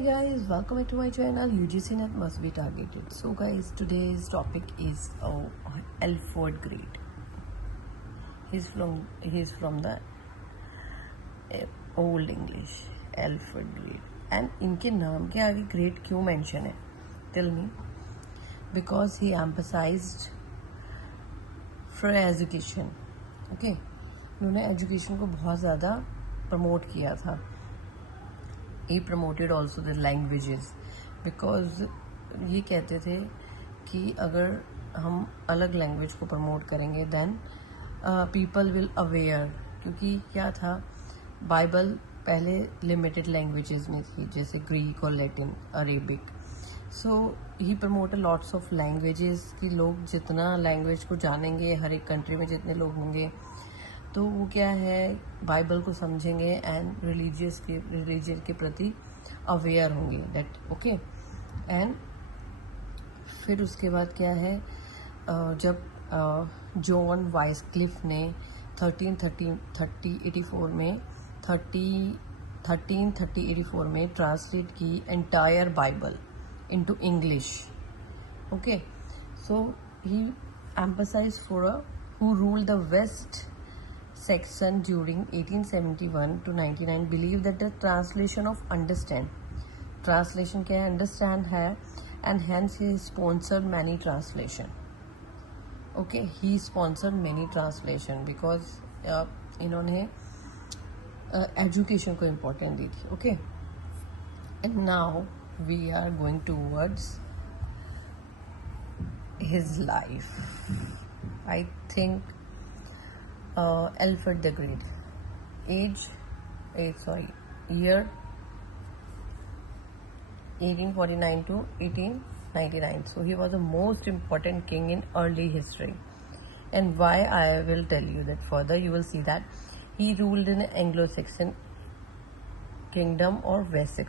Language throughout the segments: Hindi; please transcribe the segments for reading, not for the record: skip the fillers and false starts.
Hi guys, welcome back to my channel. UGC net must be targeted. So guys, today's topic is Alfred Great. He's from the Old English, Alfred Great. And इनके नाम के आगे great क्यों mention है? Tell me. Because he emphasized for education. Okay, उन्होंने education को बहुत ज़्यादा promote किया था. He promoted also the languages because ये कहते थे कि अगर हम अलग लैंग्वेज को प्रमोट करेंगे देन पीपल विल अवेयर, क्योंकि क्या था, बाइबल पहले लिमिटेड लैंग्वेजेस में थी जैसे ग्रीक और Latin, Arabic. So he promote lots of languages कि लोग जितना लैंग्वेज को जानेंगे, हर एक कंट्री में जितने लोग होंगे तो वो क्या है, बाइबल को समझेंगे एंड रिलीजियन के प्रति अवेयर होंगे. That okay. एंड फिर उसके बाद क्या है, जब जॉन वाइसक्लिफ ने 1384 में ट्रांसलेट की entire Bible into English. Okay, so he emphasise for who ruled the west section during 1871 to 99 believed that the translation of translation क्या है, understand है, and hence he sponsored many translation. Okay, he sponsored many translation because इन्होंने education को important दी थी. Okay, and now we are going towards his life. I think Alfred the Great, year 1849 to 1899. So he was the most important king in early history. And why, I will tell you that further. You will see that he ruled in Anglo-Saxon kingdom or Wessex.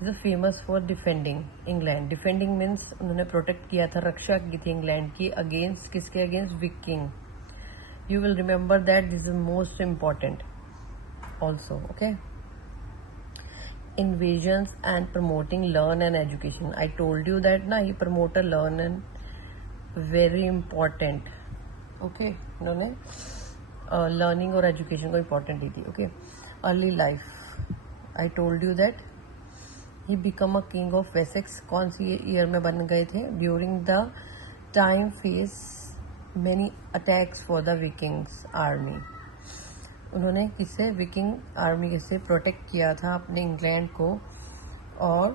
He is famous for defending England. Defending means उन्होंने protect किया था, रक्षा की थी इंग्लैंड की against, किसके against? Viking. You will remember that this is most important also. Okay, invasions and promoting learn and education. I told you that na, he promoted learn and very important. Okay, उन्होंने learning और education को important दी थी. Okay, early life. I told you that he become a king of Wessex. कौन सी ईयर में बन गए थे? During the time face many attacks for the Vikings army. उन्होंने किससे, विकिंग आर्मी से प्रोटेक्ट किया था अपने इंग्लैंड को. और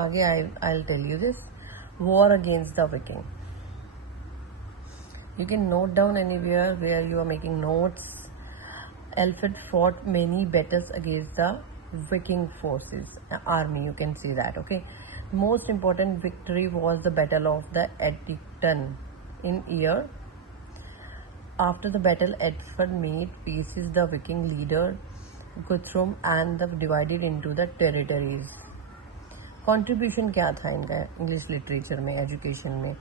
आगे I'll tell you this. War against the Viking. You can note down anywhere where you are making notes. Alfred fought many battles against the Viking forces, army. You can see that. Okay. Most important victory was the Battle of the Edington in year. After the battle, Alfred made peace the Viking leader Guthrum and divided into the territories. Contribution क्या था इनका इंग्लिश लिटरेचर में, एजुकेशन में?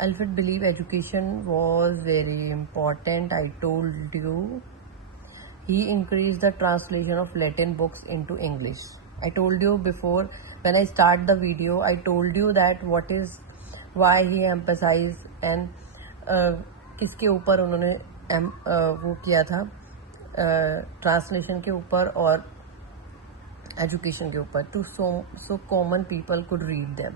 Alfred believed education was very important. I told you. He increased the translation of Latin books into English. I told you before when I start the video. I told you that why he emphasized and किसके ऊपर उन्होंने वो किया था, ट्रांसलेशन के ऊपर और एजुकेशन के ऊपर. To so common people could read them,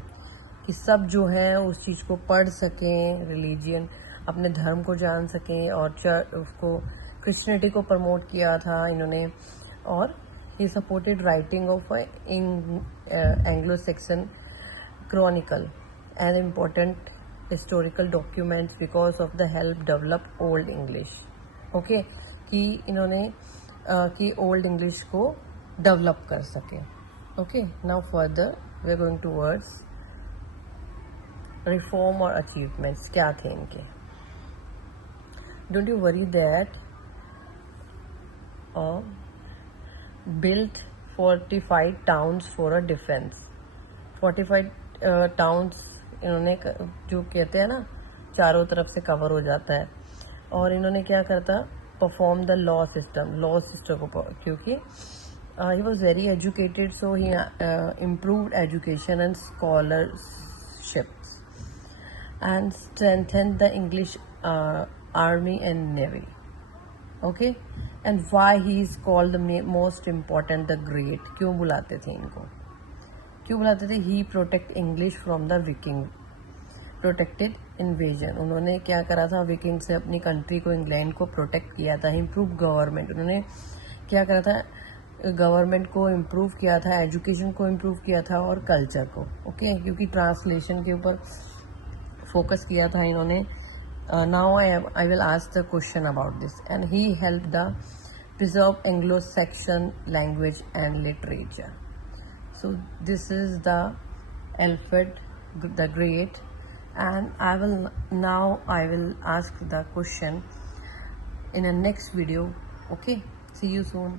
कि सब जो है उस चीज़ को पढ़ सकें, रिलीजियन अपने धर्म को जान सकें. और उसको क्रिश्चियनिटी को प्रमोट किया था इन्होंने. और he supported writing of Anglo-Saxon chronicle and important historical documents because of the help develop Old English. Okay, कि इन्होंने कि Old English को develop कर सके. Okay, now further we are going towards reform or achievements. क्या थे इनके? Don't you worry that built fortified towns for a defense. Fortified towns इन्होंने जो कहते हैं ना, चारों तरफ से कवर हो जाता है. और इन्होंने क्या करता, परफॉर्म द लॉ सिस्टम को, क्योंकि he was very educated, so he improved education and scholarships and strengthened the English army and navy. Okay, and why he is called the most important, the great? क्यों बुलाते थे इनको? क्यों बुलाते थे? He protect English from the Viking, protected invasion. उन्होंने क्या करा था? विकिंग से अपनी कंट्री को, इंग्लैंड को प्रोटेक्ट किया था. इम्प्रूव गवर्नमेंट, उन्होंने क्या करा था? गवर्नमेंट को इम्प्रूव किया था, एजुकेशन को इम्प्रूव किया था और कल्चर को. ओके, क्योंकि ट्रांसलेशन के ऊपर फोकस किया था इन्होंने. Now I will ask the question about this. And he help the preserve Anglo Saxon language and literature. So this is the Alfred the Great, and I will ask the question in a next video. Okay, see you soon.